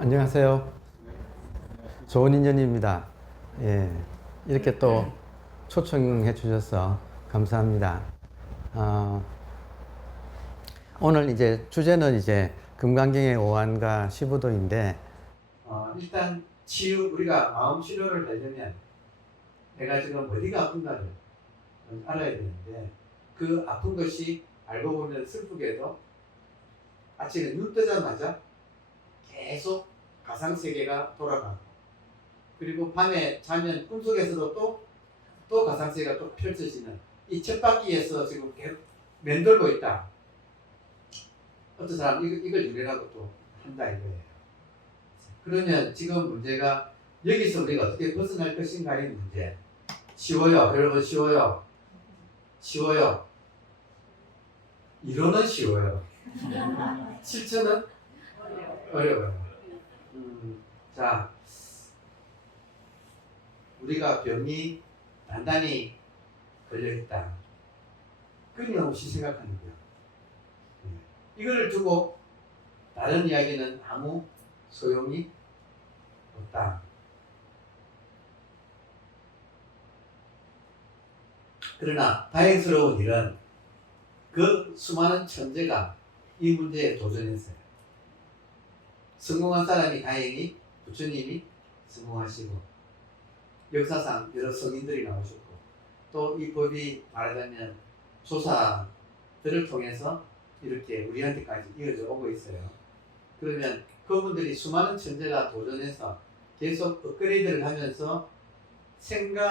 안녕하세요. 좋은 인연입니다. 예, 이렇게 또 초청해 주셔서 감사합니다. 오늘 이제 주제는 이제 금강경의 오한과 시부도인데, 일단 우리가 마음 치료를 하려면 내가 지금 어디가 아픈가를 알아야 되는데, 그 아픈 것이 알고 보면 슬프게도 아침에 눈 뜨자마자 계속 가상세계가 돌아가고, 그리고 밤에 자면 꿈속에서도 또 가상세계가 또 펼쳐지는 이 쳇바퀴에서 지금 계속 맴돌고 있다. 어떤 사람은 이걸 유래라고 또 한다 이거예요. 그러면 지금 문제가 여기서 우리가 어떻게 벗어날 것인가의 문제. 쉬워요. 여러분 쉬워요. 쉬워요. 이론은 쉬워요. 실천은 어려워요. 자, 우리가 병이 단단히 걸려있다. 끊임없이 생각하는 거예요. 이거를 두고 다른 이야기는 아무 소용이 없다. 그러나 다행스러운 일은 그 수많은 천재가 이 문제에 도전했어요. 성공한 사람이 다행히 부처님이 성공하시고, 역사상 여러 성인들이 나오셨고, 또 이 법이 말하자면 조사들을 통해서 이렇게 우리한테까지 이어져 오고 있어요. 그러면 그분들이 수많은 천재가 도전해서 계속 업그레이드를 하면서 생각에서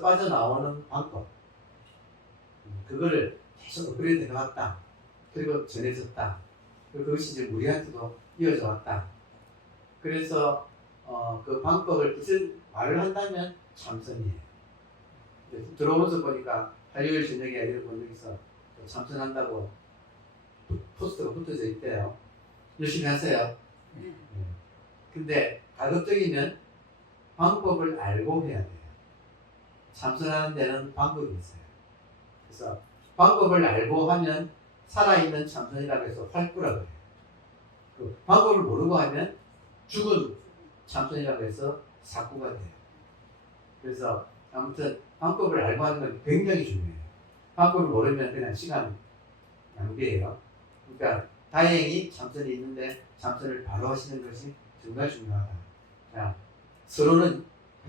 빠져나오는 방법, 그거를 계속 업그레이드 해왔다. 그리고 전해졌다. 그리고 그것이 이제 우리한테도 이어져 왔다. 그래서 그 방법을 뜻을 말을 한다면 참선이에요. 들어오면서 보니까 화요일 저녁에 여러분 여기서 참선한다고 포스터가 붙어져 있대요. 열심히 하세요. 근데 가급적이면 방법을 알고 해야 돼요. 참선하는 데는 방법이 있어요. 그래서 방법을 알고 하면 살아있는 참선이라고 해서 활구라고 해요. 그 방법을 모르고 하면 죽은 참선이라고 해서 사구가 돼요. 그래서 아무튼 방법을 알고 하는 건 굉장히 중요해요. 방법을 모르면 그냥 시간 낭비예요. 그러니까 다행히 참선이 있는데 참선을 바로 하시는 것이 정말 중요하다. 자, 서로는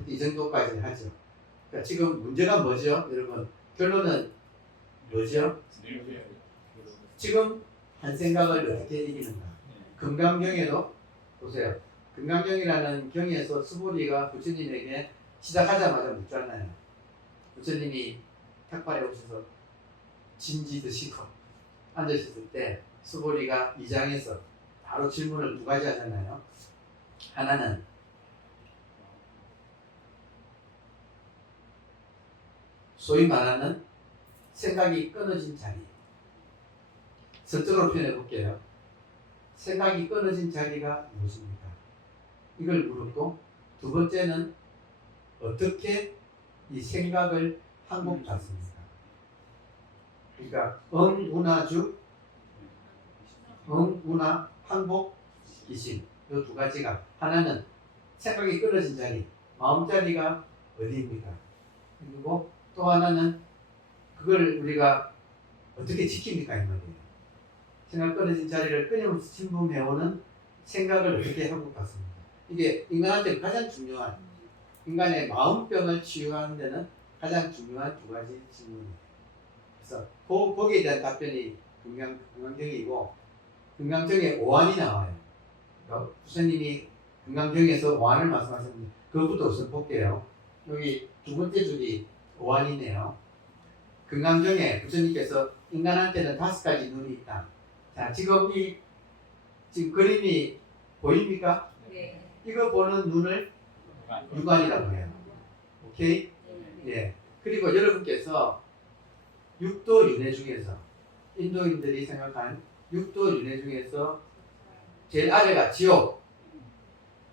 이 정도까지 하죠. 그러니까 지금 문제가 뭐죠? 여러분, 결론은 뭐죠? 지금 한 생각을 어떻게 이기는가? 금강경에도 보세요. 금강경이라는 경에서 수보리가 부처님에게 시작하자마자 묻잖아요. 부처님이 탁발에 오셔서 진지 드시고 앉으셨을 때 수보리가 2장에서 바로 질문을 두 가지 하잖아요. 하나는 소위 말하는 생각이 끊어진 자리. 서적으로 표현해 볼게요. 생각이 끊어진 자리가 무엇입니까? 이걸 물었고, 두 번째는 어떻게 이 생각을 항복받습니까? 그러니까 응운하주, 응운하 항복 기심, 이 두 가지가, 하나는 생각이 끊어진 자리, 마음자리가 어디입니까? 그리고 또 하나는 그걸 우리가 어떻게 지킵니까? 이 말이에요. 생각 끊어진 자리를 끊임없이 침범해오는 생각을 어떻게 항복받습니까? 이게 인간한테 가장 중요한, 인간의 마음병을 치유하는 데는 가장 중요한 두 가지 질문이에요. 그래서 거기에 대한 답변이 금강경이고, 금강경에 오한이 나와요. 그러니까 부처님이 금강경에서 오한을 말씀하셨는데 그것부터 우선 볼게요. 여기 두 번째 줄이 오한이네요. 금강경에 부처님께서 인간한테는 5가지 눈이 있다. 자, 지금 그림이 보입니까? 네. 이거 보는 눈을 육안이라고 해요. 오케이? 예. 그리고 여러분께서 육도 윤회 중에서, 인도인들이 생각한 육도 윤회 중에서 제일 아래가 지옥,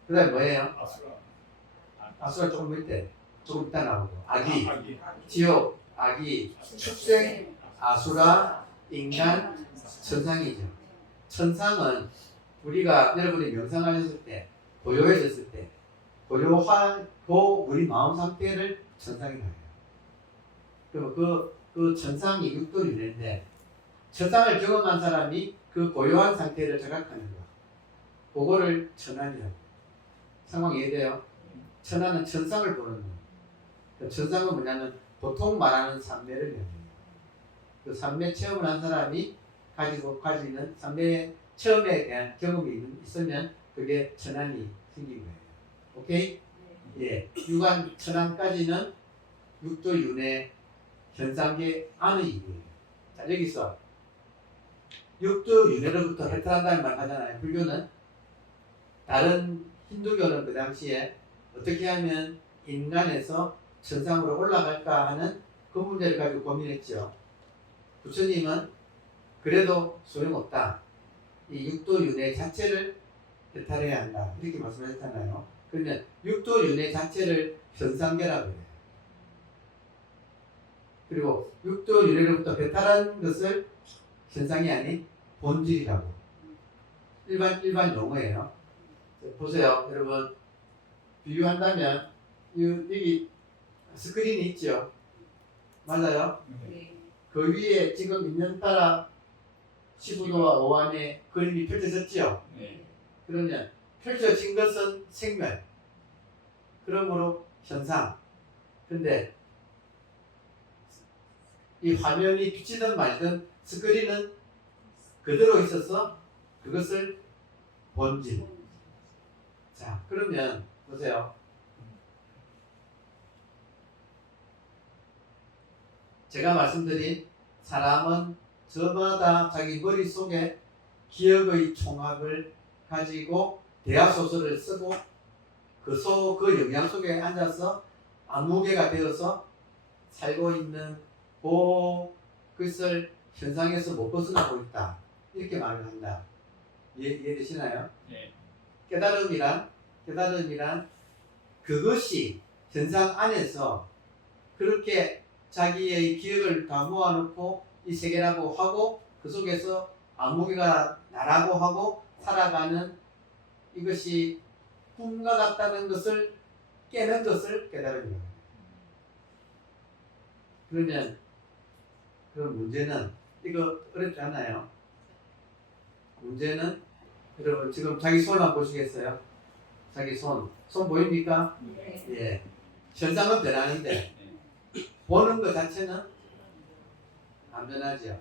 그 다음에 뭐예요? 아수라 조금 밑에, 조금 이따 나오고, 아기, 지옥, 아기, 축생, 아수라, 인간, 천상이죠. 천상은 우리가 여러분이 명상하셨을 때, 고요해졌을 때, 고요하고 우리 마음 상태를 천상이라고 해요. 그리고 그 천상이 육도윤회인데, 천상을 경험한 사람이 그 고요한 상태를 자각하는 거. 그거를 천안이라고 해요. 상황 이해돼요? 천안은 천상을 보는 거. 그 천상은 뭐냐면 보통 말하는 삼매를 얘기해요. 그 삼매 체험을 한 사람이 가지는 삼매 체험에 대한 경험이 있으면 그게 천안이 생긴 거예요. 오케이? 예. 육안 천안까지는 육도 윤회 현상계 안의 일이에요. 자, 여기서 육도 윤회로부터 해탈한다는 말 하잖아요. 불교는. 다른 힌두교는 그 당시에 어떻게 하면 인간에서 천상으로 올라갈까 하는 그 문제를 가지고 고민했죠. 부처님은 그래도 소용없다. 이 육도윤회 자체를 해탈해야 한다. 이렇게 말씀하셨잖아요. 그러면 육도윤회 자체를 현상계라고 해요. 그리고 육도윤회로부터 해탈한 것을 현상이 아닌 본질이라고. 일반 용어예요. 보세요. 여러분, 비유한다면 여기 스크린이 있죠. 맞아요? 네. 그 위에 지금 인연따라 15도와 5안에 그림이 펼쳐졌죠. 네. 그러면 펼쳐진 것은 생멸. 그러므로 현상. 근데 이 화면이 비치든 말든 스크린은 그대로 있어서 그것을 본질. 자, 그러면 보세요. 제가 말씀드린 사람은 저마다 자기 머릿속에 기억의 총합을 가지고 대화소설을 쓰고 그 영향 속에 앉아서 암무개가 되어서 살고 있는 그것을 현상에서 못 벗어나고 있다. 이렇게 말을 한다. 이해되시나요? 네. 깨달음이란 그것이 현상 안에서 그렇게 자기의 기억을 다 모아놓고 이 세계라고 하고 그 속에서 암무개가 나라고 하고 살아가는 이것이 꿈과 같다는 것을 깨는 것을 깨달음이라고 합니다. 그러면 그럼 문제는 이거 어렵지 않아요? 문제는 여러분 지금 자기 손 한번 보시겠어요? 자기 손 보입니까? 네. 예. 현상은 변하는데 보는 것 자체는 안 변하죠.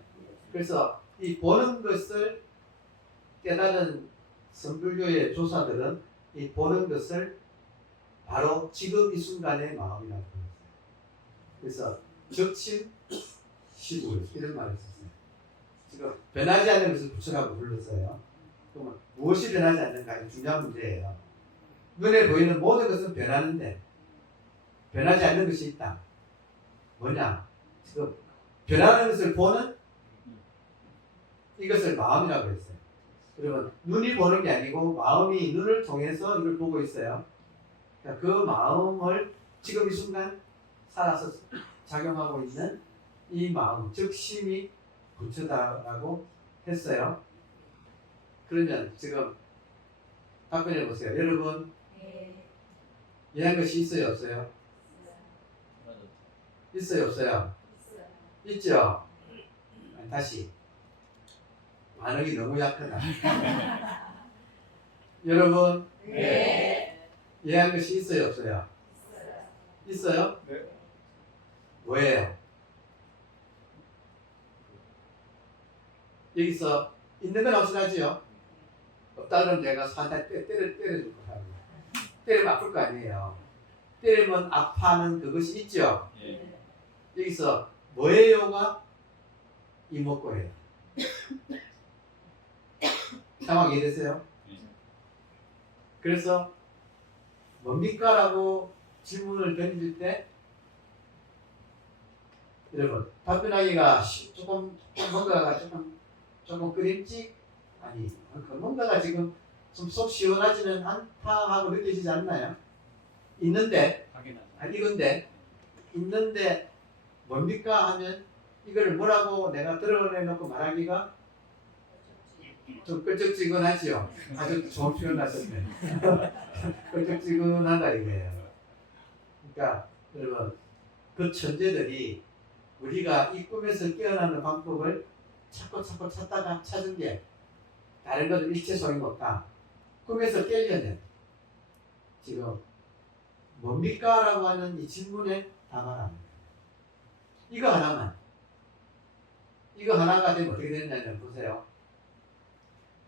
그래서 이 보는 것을 깨달은 선불교의 조사들은 이 보는 것을 바로 지금 이 순간의 마음이라고 불렀어요. 그래서 적침 시불 이런 말을 썼어요. 지금 변하지 않는 것을 부처라고 불렀어요. 그러면 무엇이 변하지 않는가 중요한 문제예요. 눈에 보이는 모든 것은 변하는데 변하지 않는 것이 있다. 뭐냐? 지금 변하는 것을 보는 이것을 마음이라고 했어요. 그러면 눈이 보는 게 아니고 마음이 눈을 통해서 이걸 보고 있어요. 그 마음을 지금 이 순간 살아서 작용하고 있는 이 마음, 즉 심이 부처다라고 했어요. 그러면 지금 답변해 보세요. 여러분 이해한 것이 있어요, 없어요? 있어요, 없어요? 있죠? 다시 반응이 너무 약하다. 여러분 이해한 것이 있어요, 없어요? 있어요? 네. 뭐예요? 여기서 있는 건 확실하지요? 없다 그러면 내가 한테 때려줄 거야. 때리면 아플 거 아니에요. 때리면 아파하는 그것이 있죠? 예. 여기서 뭐예요가 이목구예요. 상황 이해되세요? 예. 그래서 뭡니까? 라고 질문을 던질 때 여러분 답변하기가 조금 뭔가가 조금 끄림직 아니 뭔가가 지금 좀 속 시원하지는 않다 하고 느껴지지 않나요? 있는데 이건데 있는데 뭡니까 하면 이걸 뭐라고 내가 드러내놓고 말하기가 좀 끈적지근하지요. 아주 좋은 표현 하셨네. 끈적지근하다 이거예요. 그러니까 여러분 그 천재들이 우리가 이 꿈에서 깨어나는 방법을 찾고 찾다가 찾은 게 다른 것은 일체 소용없다. 꿈에서 깨려면 지금 뭡니까? 라고 하는 이 질문에 답하라는 거예요. 이거 하나가 되면 어떻게 되느냐면 보세요.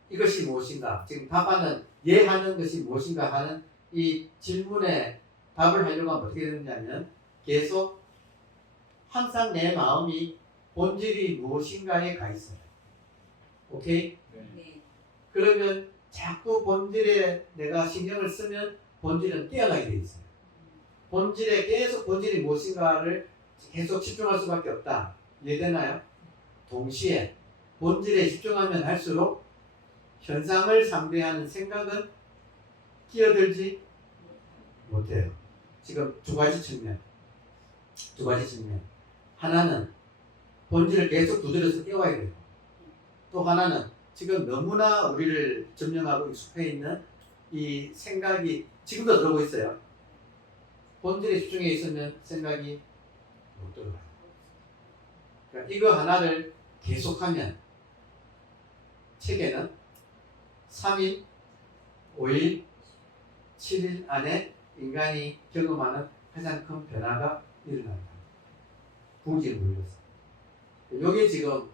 이것이 무엇인가? 지금 답하는 예하는 것이 무엇인가 하는 이 질문에 답을 하려고 하면 어떻게 되느냐면 계속 항상 내 마음이 본질이 무엇인가에 가 있어요. 오케이? 네. 그러면 자꾸 본질에 내가 신경을 쓰면 본질은 깨어나게 돼 있어요. 본질에 계속 본질이 무엇인가를 계속 집중할 수밖에 없다. 이해되나요? 동시에 본질에 집중하면 할수록 현상을 상대하는 생각은 끼어들지 못해요. 지금 두 가지 측면. 하나는 본질을 계속 두드려서 깨워야 돼요. 또 하나는 지금 너무나 우리를 점령하고 익숙해 있는 이 생각이 지금도 들어오고 있어요. 본질에 집중해 있으면 생각이 못 들어가요. 그러니까 이거 하나를 계속하면 책에는 3일, 5일, 7일 안에 인간이 경험하는 가장 큰 변화가 일어난다. 궁지를 물렸어. 이게 지금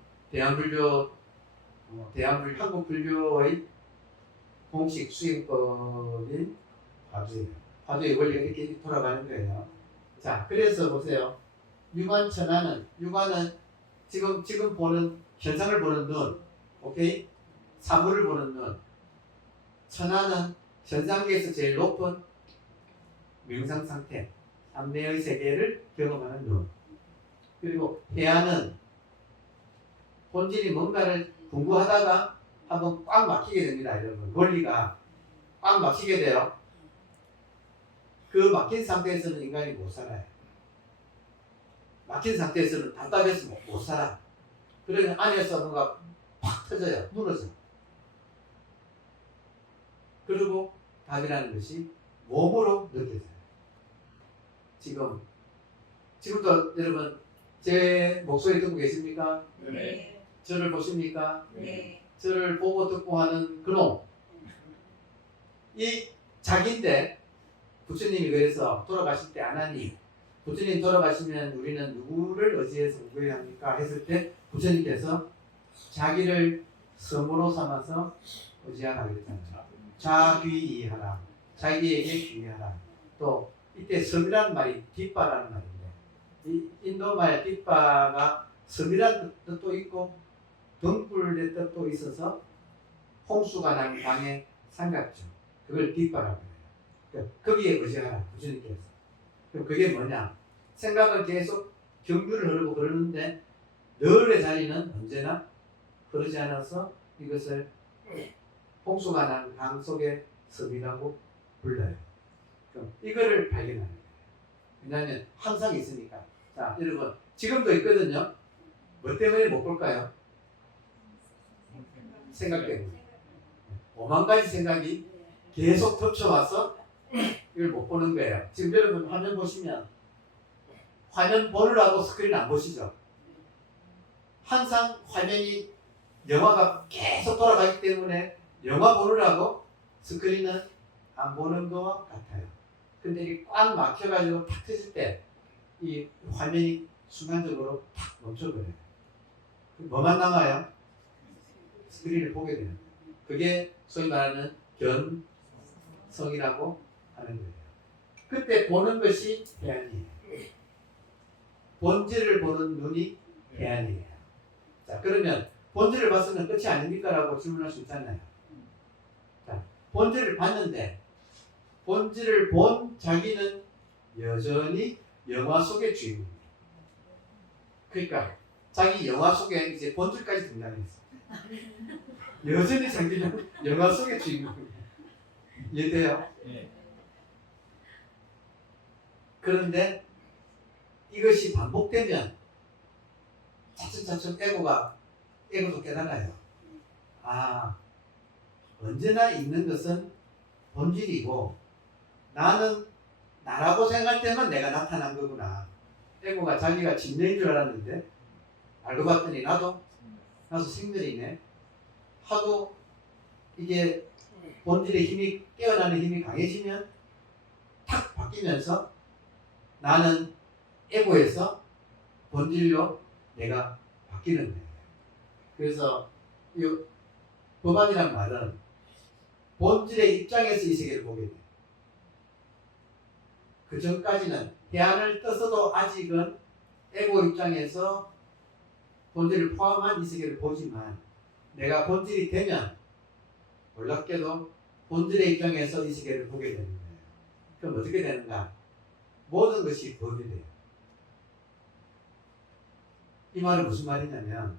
한국 불교의 공식 수행법인 화두예요. 화두의 원리가 이렇게 돌아가는 거예요. 자, 그래서 보세요. 유관천하는 지금 보는 현상을 보는 눈, 오케이? 사물을 보는 눈. 천하는 현상계에서 제일 높은 명상 상태, 삼내의 세계를 경험하는 눈. 그리고 해하는 본질이 뭔가를 공부하다가 한번 꽉 막히게 됩니다, 여러분. 원리가 꽉 막히게 돼요. 그 막힌 상태에서는 인간이 못 살아요. 막힌 상태에서는 답답해서 못 살아. 그러니 안에서 뭔가 팍 터져요. 무너져. 그리고 답이라는 것이 몸으로 느껴져요. 지금도 여러분 제 목소리 듣고 계십니까? 네. 저를 보십니까? 네. 저를 보고 듣고 하는 그놈. 이 자기인데 부처님이 그래서 돌아가실 때 하나님 부처님 돌아가시면 우리는 누구를 의지해서 구해야 합니까? 했을 때 부처님께서 자기를 섬으로 삼아서 의지하라 그랬잖아요. 자귀이하라. 자기에게 귀하라. 또 이때 섬이라는 말이 뒷바라는 말인데 이 인도말 뒷바가 섬이라는 뜻도 있고 등불의 뜻도 있어서 홍수가 난 강의 삼각주 그걸 뒷바라고 해요. 거기에 의지하라 부처님께서. 그럼 그게 뭐냐? 생각은 계속 경주를 흐르고 그러는데 널의 자리는 언제나 흐르지 않아서 이것을 홍수가 난 강 속의 섬이라고 불러요. 그럼 이거를 발견하는 거예요. 왜냐하면 항상 있으니까. 자, 여러분 지금도 있거든요. 뭐 때문에 못 볼까요? 생각 때문에. 5만 가지 생각이 계속 덮쳐와서 이걸 못 보는 거예요. 지금 여러분 화면 보시면 화면 보느라고 스크린 안 보시죠? 항상 화면이 영화가 계속 돌아가기 때문에 영화 보느라고 스크린은 안 보는 것과 같아요. 근데 이게 꽉 막혀가지고 탁 터질 때 이 화면이 순간적으로 탁 멈춰버려요. 뭐만 남아요? 스크린을 보게 돼요. 그게 소위 말하는 견성이라고 하는 거예요. 그때 보는 것이 해안이에요. 본질을 보는 눈이 해안이에요. 자, 그러면 본질을 봤으면 끝이 아닙니까? 라고 질문할 수 있잖아요. 자, 본질을 봤는데 본질을 본 자기는 여전히 영화 속의 주인공이에요. 그러니까 자기 영화 속에 이제 본질까지 등장했어. 여전히 자기는 영화 속의 주인공이에요. 이해돼요? 네. 그런데 이것이 반복되면 차츰 에고도 깨달아요. 언제나 있는 것은 본질이고 나는 나라고 생각할 때만 내가 나타난 거구나. 에고가 자기가 진녀인 줄 알았는데 알고 봤더니 나도 생멸이네 하고 이게 본질의 힘이 깨어나는 힘이 강해지면 탁 바뀌면서 나는 에고에서 본질로 내가 바뀌는 거예요. 그래서 이 법안이란 말은 본질의 입장에서 이 세계를 보게 돼요. 그 전까지는 해안을 떠서도 아직은 에고 입장에서 본질을 포함한 이 세계를 보지만 내가 본질이 되면 놀랍게도 본질의 입장에서 이 세계를 보게 되는 거예요. 그럼 어떻게 되는가? 모든 것이 법이 돼요. 이 말은 무슨 말이냐면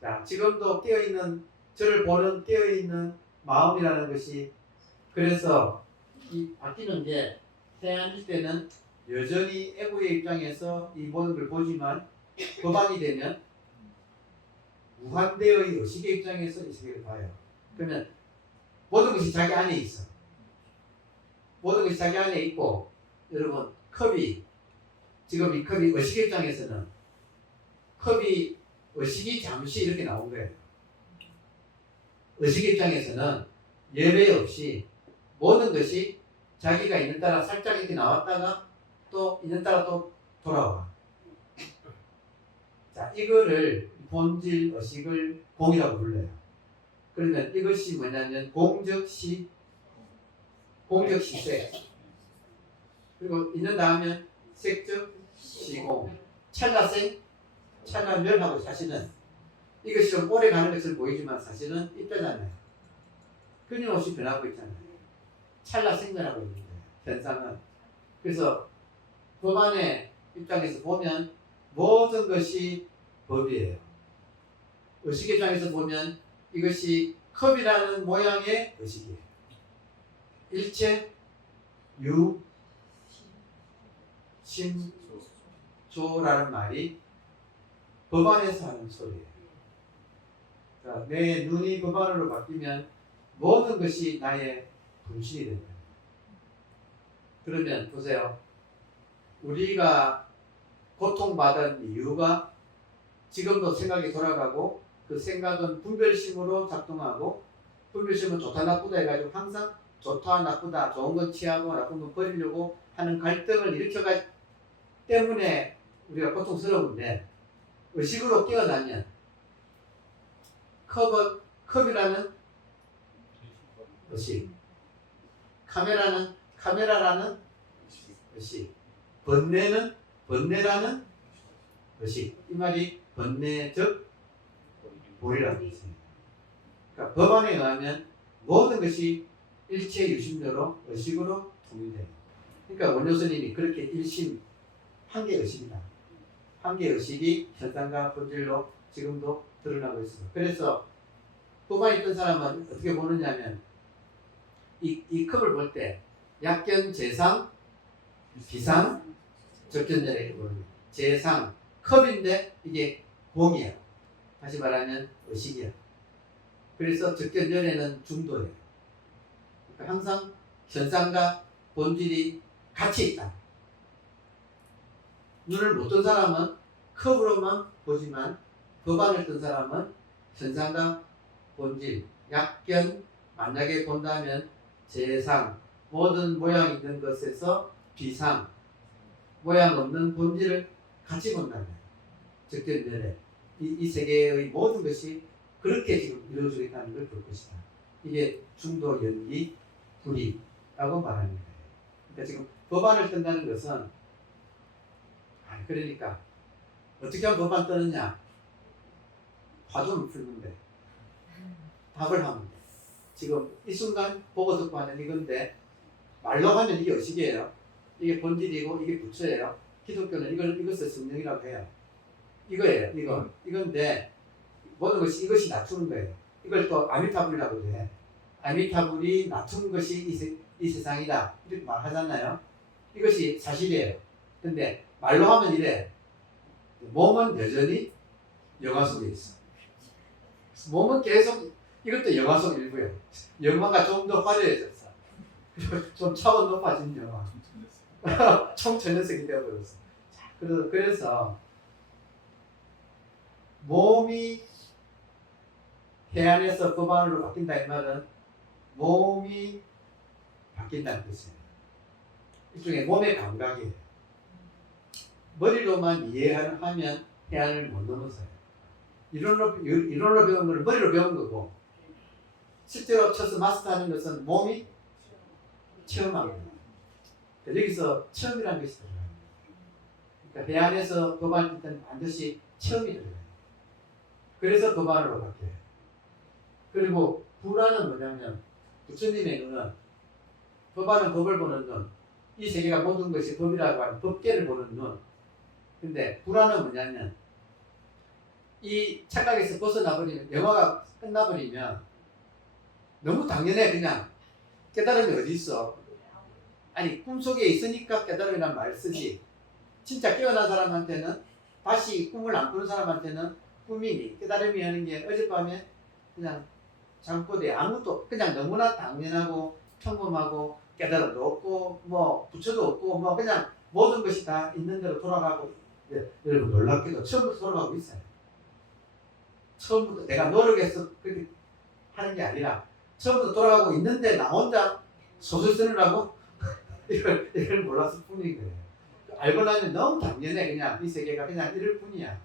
자, 지금도 깨어있는 저를 보는 깨어있는 마음이라는 것이 그래서 이 바뀌는 게 태어날 때는 여전히 에고의 입장에서 이 모든 걸 보지만 법안이 되면 무한대의 의식의 입장에서 이 세계를 봐요. 그러면 모든 것이 자기 안에 있어. 모든 것이 자기 안에 있고 여러분 컵이 지금 이 컵이 의식의 입장에서는 컵이 의식이 잠시 이렇게 나온 거예요. 의식 입장에서는 예외 없이 모든 것이 자기가 있는 따라 살짝 이렇게 나왔다가 또 있는 따라 또 돌아와. 자, 이거를 본질 의식을 공이라고 불러요. 그러면 이것이 뭐냐면 공적시, 공적시색. 그리고 있는 다음에 색적 시공. 찰나생, 찰나멸하고 사실은 이것이 좀 오래 가는 것을 보이지만 사실은 이때잖아요. 끊임없이 변하고 있잖아요. 찰나생멸하고 있는 거예요. 현상은. 그래서 법안의 입장에서 보면 모든 것이 법이에요. 의식 입장에서 보면 이것이 컵이라는 모양의 의식이에요. 일체, 유, 신, 조라는 말이 법안에서 하는 소리예요. 자, 내 눈이 법안으로 바뀌면 모든 것이 나의 분신이 된다. 그러면 보세요. 우리가 고통받은 이유가 지금도 생각이 돌아가고 그 생각은 분별심으로 작동하고 분별심은 좋다 나쁘다 해가지고 항상 좋다 나쁘다 좋은 건 취하고 나쁜 건 버리려고 하는 갈등을 일으켜가기 때문에 우리가 고통스러운데 의식으로 깨어나면 컵이라는 의식, 카메라라는 의식, 번뇌라는 의식. 이 말이 번뇌적 보리라는 뜻입니다. 그러니까 법안에 의하면 모든 것이 일체 유심대로 의식으로 통일돼요. 그러니까 원효 스님이 그렇게 일심 한 개 의식이다. 한 개 의식이 현상과 본질로 지금도 드러나고 있습니다. 그래서 법안에 있던 사람은 어떻게 보느냐면 이 컵을 볼 때 약견, 재상, 비상, 적견전에 이렇게 보는 거예요. 재상, 컵인데 이게 공이야. 다시 말하면 의식이야. 그래서 적견전에는 중도예요. 그러니까 항상 현상과 본질이 같이 있다. 눈을 못 뜬 사람은 컵으로만 보지만 법안을 뜬 사람은 현상과 본질, 약견, 만약에 본다면 재상, 모든 모양 있는 것에서 비상, 모양 없는 본질을 같이 본다면 적견전에 이 세계의 모든 것이 그렇게 지금 이루어지고 있다는 걸 볼 것이다. 이게 중도, 연기, 불이라고 말하는 거예요. 그러니까 지금 법안을 뜬다는 것은 그러니까 어떻게 하면 법안 뜨느냐? 화두를 풀면 돼. 답을 하면 돼. 지금 이 순간 보고 듣고 하는 이건데 말로 하면 이게 의식이에요. 이게 본질이고 이게 부처예요. 기독교는 이것을 성령이라고 해요. 이거예요. 이건데 모든 것이 이것이 낮추는 거예요. 이걸 또 아미타불이라고 해. 아미타불이 낮춘 것이 이 세상이다. 이렇게 말하잖아요. 이것이 사실이에요. 근데 말로 하면 이래. 몸은 여전히 영화 속에 있어. 몸은 계속 이것도 영화 속 일부예요. 영화가 좀 더 화려해졌어. 그리고 좀 차원 높아진 영화. 총천연색이 되어버렸어. 그래서 몸이 해안에서 법안으로 바뀐다 이 말은 몸이 바뀐다는 뜻이에요. 일종의 몸의 감각이에요. 머리로만 이해하면 해안을 못 넘어서요. 이론으로 배운 걸 머리로 배운 거고 실제로 쳐서 마스터하는 것은 몸이 체험한 거예요. 여기서 체험이라는 것이 들어가요. 그러니까 해안에서 법안일 때는 반드시 체험이 들어가요. 그래서 법안으로 바뀌어요. 그리고 불안은 뭐냐면 부처님의 눈은 법안은 법을 보는 눈, 이 세계가 모든 것이 법이라고 하는 법계를 보는 눈. 근데 불안은 뭐냐면 이 착각에서 벗어나버리면 영화가 끝나버리면 너무 당연해. 그냥 깨달음이 어디 있어. 아니 꿈속에 있으니까 깨달음이란 말 쓰지. 진짜 깨어난 사람한테는 다시 꿈을 안 꾸는 사람한테는 꿈이 깨달음이 하는 게 어젯밤에 그냥 잠꼬대 아무것도 그냥 너무나 당연하고 평범하고 깨달음도 없고 뭐 부처도 없고 뭐 그냥 모든 것이 다 있는 대로 돌아가고 여러분 놀랍게도 처음부터 돌아가고 있어요. 처음부터 내가 노력해서 그렇게 하는 게 아니라 처음부터 돌아가고 있는데 나 혼자 소설 쓰느라고 이걸 몰라서 뿐인 거예요. 알고 나면 너무 당연해. 그냥 이 세계가 그냥 이럴 뿐이야.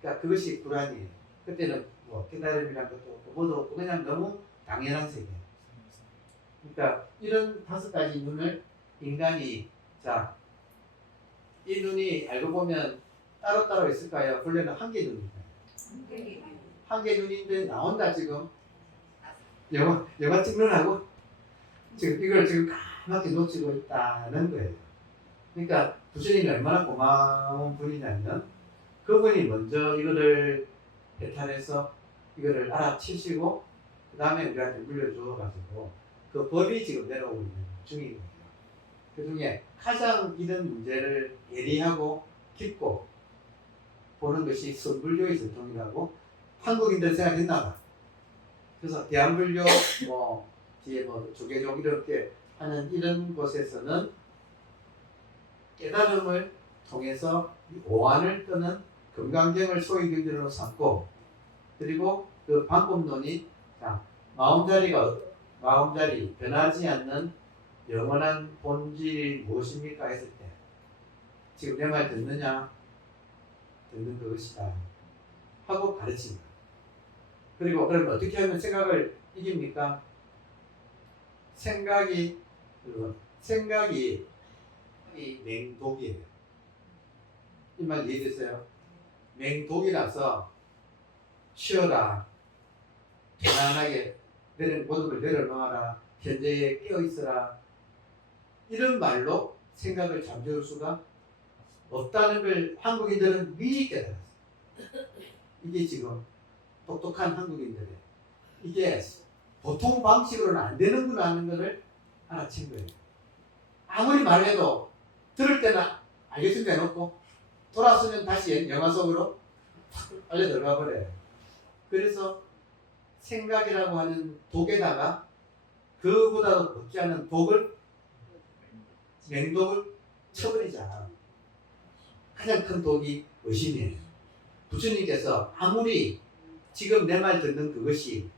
그러니까 그것이 불안이에요. 그때는 뭐 깨달음이란 것도 없고 뭐도 없고 그냥 너무 당연한 세계. 그러니까 이런 5가지 눈을 인간이 이 눈이 알고 보면 따로따로 있을까요? 본래는 한 개 눈입니다. 한 개 눈인데 나온다 지금 영화 찍느라고 지금 이걸 지금 까맣게 놓치고 있다는 거예요. 그러니까 부처님이 얼마나 고마운 분이냐면 그분이 먼저 이거를 배탈해서 이거를 알아채시고 그 다음에 우리한테 물려줘가지고 그 법이 지금 내려오고 있는 중이거든요. 그 중에 가장 이런 문제를 예리하고 깊고 보는 것이 선불교의 전통이라고 한국인들 생각했나 봐. 그래서 대한불교 뒤에 조계종 이렇게 하는 이런 곳에서는 깨달음을 통해서 오한을 끄는 금강경을 소위 경전으로 삼고 그리고 그 방법론이 마음자리 변하지 않는 영원한 본질이 무엇입니까 했을 때 지금 내 말 듣느냐 듣는 그것이다 하고 가르칩니다. 그리고 그러면 어떻게 하면 생각을 이깁니까? 생각이 이 맹독이에요. 이 말 이해됐어요? 맹독이라서 쉬어라, 편안하게 모든 걸 내려놓아라, 현재에 깨어있어라 이런 말로 생각을 잠재울 수가 없다는 걸 한국인들은 미리 깨달았어요. 이게 지금 똑똑한 한국인들의 이게 보통 방식으로는 안 되는구나 하는 것을 알아챈 거예요. 아무리 말해도 들을 때는 알겠습니다 해놓고 돌아서면 다시 영화 속으로 빨려 들어가 버려요. 그래서 생각이라고 하는 독에다가 그보다도 못지 않은 맹독을 쳐버리자. 가장 큰 독이 의심이에요. 부처님께서 아무리 지금 내 말 듣는 그것이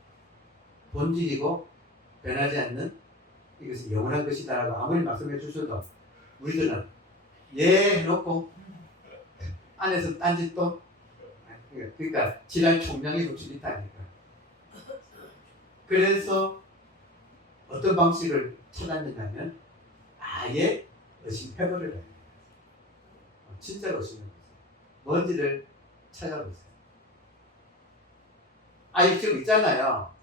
본질이고 변하지 않는 이것은 영원한 것이다라고 아무리 말씀해 주셔도 우리들은 예 해놓고 안에서 딴짓도 그러니까 지랄 총량이 붙일 있다니까. 그래서 어떤 방식을 찾았느냐면 아예 의심해버려요. 진짜로 의심해보세요. 뭔지를 찾아보세요. 아니 지금 있잖아요.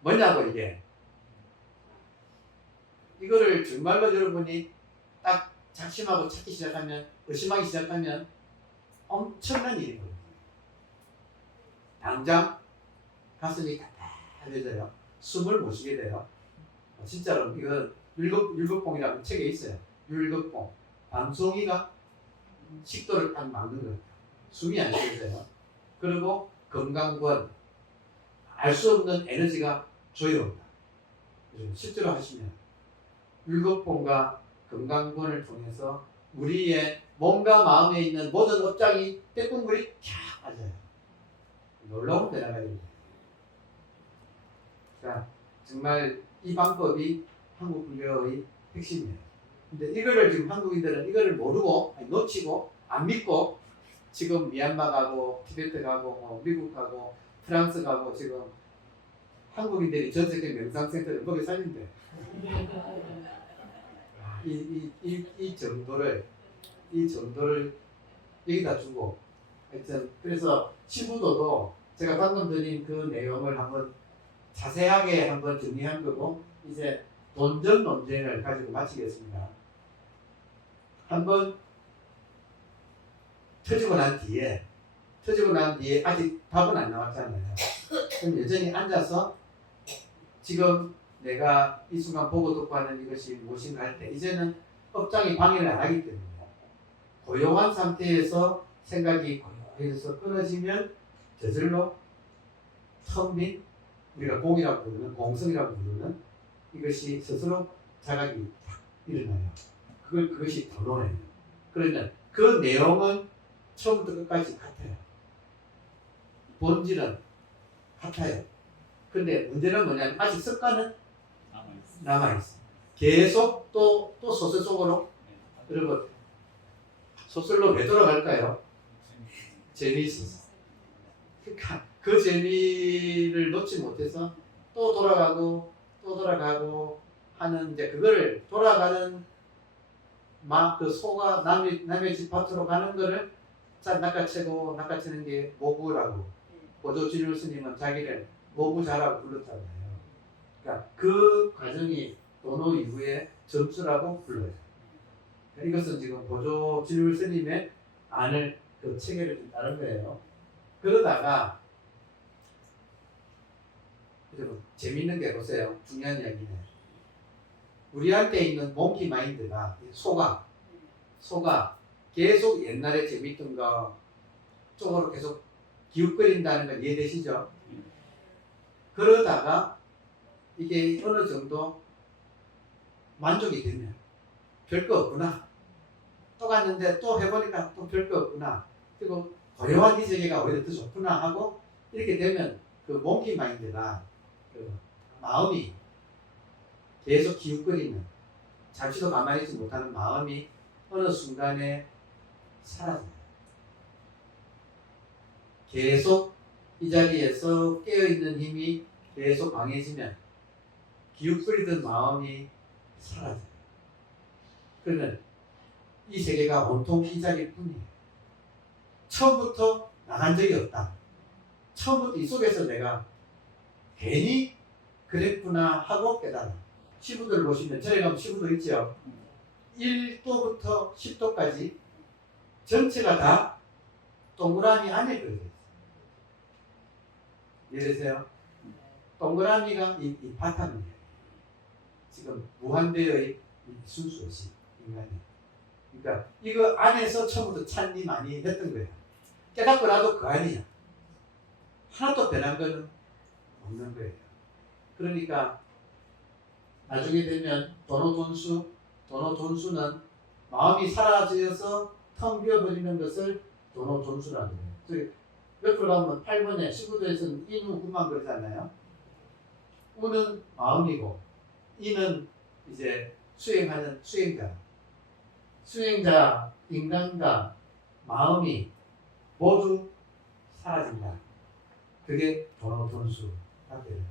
뭐냐고 이게. 이거를 정말로 여러분이 딱 작심하고 찾기 시작하면 의심하기 시작하면 엄청난 일이 벌어져요. 당장 가슴이 답답해져요. 숨을 못 쉬게 돼요. 진짜로 이건 율곡봉이라는 책에 있어요. 율곡봉. 방송이가 식도를 딱 막는 거예요. 숨이 안 쉬어져요. 그리고 건강권, 알 수 없는 에너지가 조여옵니다. 실제로 하시면 율곡본과 금강본을 통해서 우리의 몸과 마음에 있는 모든 업장이 때꿈물이 쫙 빠져요. 놀라운 변화가 됩니다. 그러니까 정말 이 방법이 한국 불교의 핵심이에요. 근데 이거를 지금 한국인들은 이거를 모르고 놓치고 안 믿고 지금 미얀마 가고 티베트 가고 미국 가고 프랑스 가고 지금 한국인들이 전 세계 명상센터를 거기 살린대. 이 정도를 여기다 주고 하여튼 그래서 시부도도 제가 방금 드린 그 내용을 한번 자세하게 한번 정리한 거고 이제 본전 논쟁을 가지고 마치겠습니다. 한번 터지고 난 뒤에 아직 답은 안 나왔잖아요. 그럼 여전히 앉아서 지금 내가 이 순간 보고 듣고 하는 이것이 무엇인가 할 때 이제는 업장이 방해를 안 하기 때문에 고요한 상태에서 생각이 고요해서 끊어지면 저절로 텅 빈 우리가 공이라고 부르는 공성이라고 부르는 이것이 스스로 자각이 딱 일어나요. 그것이 도노예요. 그러면 그 내용은 처음부터 끝까지 같아요. 본질은 같아요. 근데 문제는 뭐냐면 아직 습관은 남아있어요. 계속 또 소설 속으로 여러분 소설로 왜 돌아갈까요? 재미있어서. 그러니까 그 재미를 놓지 못해서 또 돌아가고 하는 이제 그거를 돌아가는 그 소가 남의 집 밭으로 가는 거를 낚아채는 게 모구라고 보조진율 스님은 자기를 모구자라고 불렀잖아요. 그러니까 그 과정이 도노 이후의 점수라고 불러요. 이것은 지금 보조진율 스님의 안을 그 체계를 따른 거예요. 그러다가 여러분 재밌는 게 보세요. 중요한 이야기네. 우리한테 있는 몽키 마인드가 소가 계속 옛날에 재밌던 거 쪽으로 계속 기웃거린다는 건 이해되시죠? 그러다가 이게 어느 정도 만족이 되면 별거 없구나. 또 갔는데 또 해보니까 또 별거 없구나. 그리고 고요한 이 세계가 오히려 더 좋구나 하고 이렇게 되면 그 몽키 마인드가 그 마음이 계속 기웃거리는 잠시도 가만히 있지 못하는 마음이 어느 순간에 사라져요. 계속 이 자리에서 깨어있는 힘이 계속 강해지면 기웃거리던 마음이 사라져요. 그러면 이 세계가 온통 이 자리일 뿐이에요. 처음부터 나간 적이 없다. 처음부터 이 속에서 내가 괜히 그랬구나 하고 깨달아. 시부도를 보시면 저에 가면 시부도 있죠. 1도부터 10도까지 전체가 다 동그라미 안에 걸려 있어요. 이해되세요? 동그라미가 이 바탕이에요. 지금 무한대의 순수의식 인간이. 그러니까 이거 안에서 처음부터 찬이 많이 했던 거예요. 깨닫고 나도 그 안이야. 하나도 변한 거는 없는 거예요. 그러니까 나중에 되면 도노돈수는 마음이 사라져서 텅 비어버리는 것을 도노돈수라고 해요. 옆으로 가면 8번에 시부도에서는 인우 구만 그러잖아요. 우는 마음이고 이는 이제 수행하는 수행자 인간과 마음이 모두 사라진다. 그게 도노돈수가 되는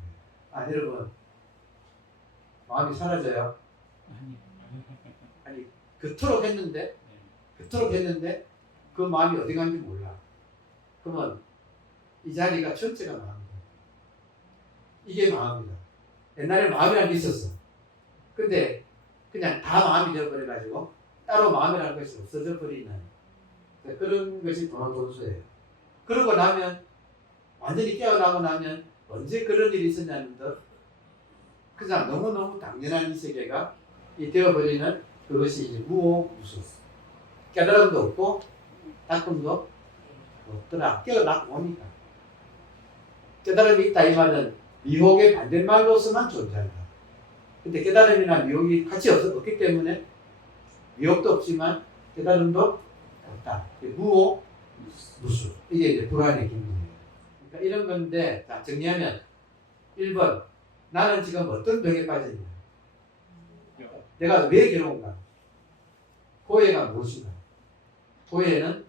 거예요. 여러분 마음이 사라져요? 아니 그토록 했는데 그 마음이 어디 간지 몰라. 그러면 이 자리가 전체가 마음이다. 이게 마음이다. 옛날에 마음이라는 게 있었어. 근데 그냥 다 마음이 되어버려가지고 따로 마음이라는 것이 없어져 버리는 그런 것이 도노돈수예요. 그러고 나면 완전히 깨어나고 나면 언제 그런 일이 있었냐는 듯 그냥 너무너무 당연한 이 세계가 되어버리는 그것이 이제 무오무수. 깨달음도 없고 닦음도 없더라. 깨어나고 오니까. 깨달음이 있다 이 말은 미혹의 반대말로서만 존재한다. 근데 깨달음이나 미혹이 같이 없기 때문에 미혹도 없지만 깨달음도 없다. 무호, 무수. 이게 이제 불안의 기능이에요. 그러니까 이런 건데, 자, 정리하면 1번. 나는 지금 어떤 병에 빠졌냐? 내가 왜 괴로운가? 고해가 무엇인가? 고해는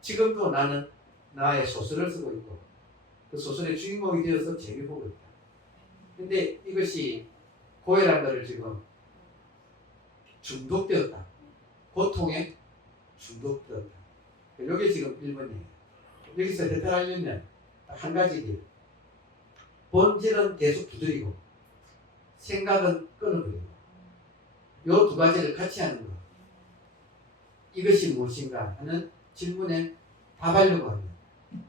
지금도 나는 나의 소설을 쓰고 있고 그 소설의 주인공이 되어서 재미 보고 있다. 근데 이것이 고해라는 것을 지금 중독되었다. 고통에 중독되었다. 이게 지금 1번이에요. 여기서 해탈하려면 한 가지 길. 본질은 계속 두드리고 생각은 끊어버리고 이 두 가지를 같이 하는 것. 이것이 무엇인가 하는 질문에 답하려고 하면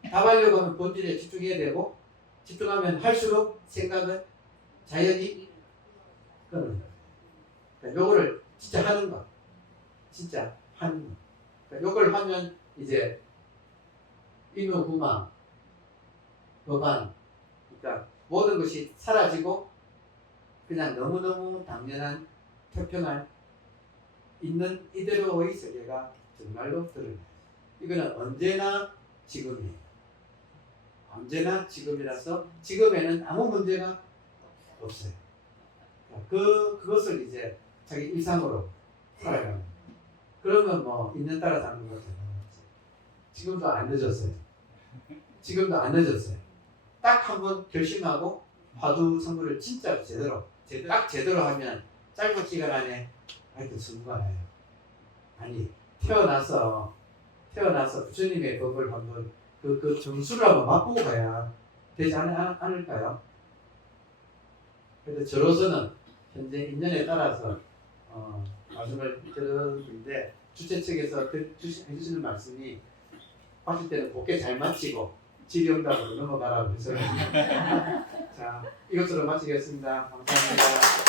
답하려고 하면 본질에 집중해야 되고 집중하면 할수록 생각은 자연히 끊어요. 그러니까 요거를 진짜 하는 것. 진짜 하는 것. 그러니까 요걸 하면 이제 인후구망, 거반, 그러니까 모든 것이 사라지고 그냥 너무너무 당연한 태평한 있는 이대로의 세계가 정말로 드러나요. 이거는 언제나 지금이에요. 언제나 지금이라서 지금에는 아무 문제가 없어요. 그것을 이제 자기 일상으로 살아가는 거예요. 그러면 뭐 있는 따라 잡는 거죠. 지금도 안 늦었어요. 지금도 안 늦었어요. 딱 한 번 결심하고 화두 선물을 진짜 제대로 하면 짧은 기간 안에 하여튼 성공해요. 아니 태어나서 부처님의 법을 한번 그 점수를 한번 맛보고 가야 되지 않을까요? 그래서 저로서는 현재 인연에 따라서 말씀을 드렸는데 주최 측에서 해주시는 말씀이 하실 때는 곱게 잘 마치고 질의응답으로 넘어가라고 해서 자 이것으로 마치겠습니다. 감사합니다.